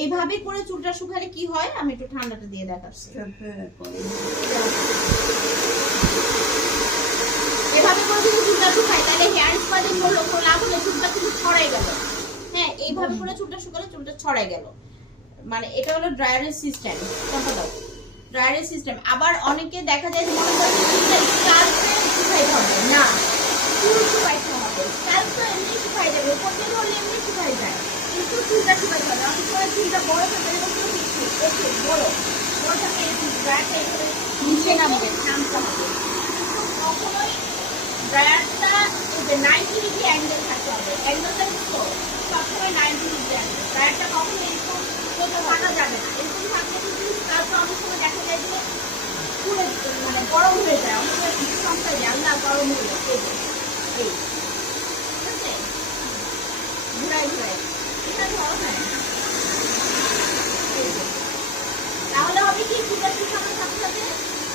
এইভাবে করে চুলটা শুকালে কি হয় আমি একটু ঠান্ডাটা দিয়ে দেখাচ্ছি। এভাবে করে যদি চুলটা শুকায় তাহলে হেয়ার স্পাদের কোনো লাভ হলে চুলটা কিন্তু ছড়াই গেল। হ্যাঁ, এইভাবে করে চুলটা শুকালে চুলটা ছড়াই গেল, মানে এটা হলো ড্রায়ারের সিস্টেম। কথা দাও, ড্রায়ারের সিস্টেম। আবার অনেকে দেখা যায় মনে করে চুলটা স্কাল্পে শুকাইতে হবে না, চুল শুকাইতে হবে। স্কাল্প তো এমনি শুকাই যাবে, উপর দিয়ে ধরলে এমনি শুকাই যায়, কিন্তু চুলটা শুকাইতে হবে। অনেক সময় চুলটা বড় থাকে, একটু বড় বড় থাকে, ড্রায়ারটা এখানে নিচে নামবে, নামতে হবে। কিন্তু কখনোই ড্রায়ারটা এই যে 90 ডিগ্রি অ্যাঙ্গেল থাকতে হবে। অ্যাঙ্গেলটা কিন্তু সবসময় 90 ডিগ্রি অ্যাঙ্গেল। ড্রায়ারটা কখনো এরকম কোথাও কাটা যাবে না। এরকম থাকলে কিন্তু তারপর অনেক সময় দেখা যায় যে পুরো মানে গরম হয়ে যায়, অনেক সময় কিছু সংখ্যা যায় না, গরম হয়ে যায়। এই ঠিক আছে, ঘুরাই ঘুরাই এটা ধরো। হ্যাঁ, তাহলে হবে কি চুলটা শুকানোর সাথে সাথে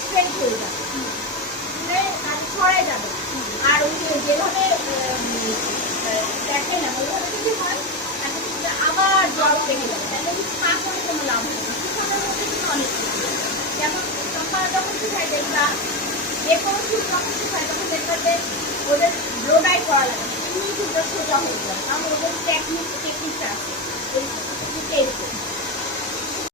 স্ট্রেট হয়ে যাবে, ছড়াই যাবে। আর ওই যেভাবে দেখে না ওইভাবে যদি হয় তাহলে কিন্তু আবার জল রেখে যাবে, তাহলে পা করে কোনো লাভ হবে না। শুকানোর মধ্যে কিন্তু অনেক কিছু, যেমন তোমরা যখন শুকাই দেখবা, যে কোনো চুল যখন শুকায় তখন দেখবা যে ওদের ব্লো ডাই করা লাগে না, এমনি চুলটা সোজা হয়ে যায়, কারণ ওদের টেকনিকটা আছে।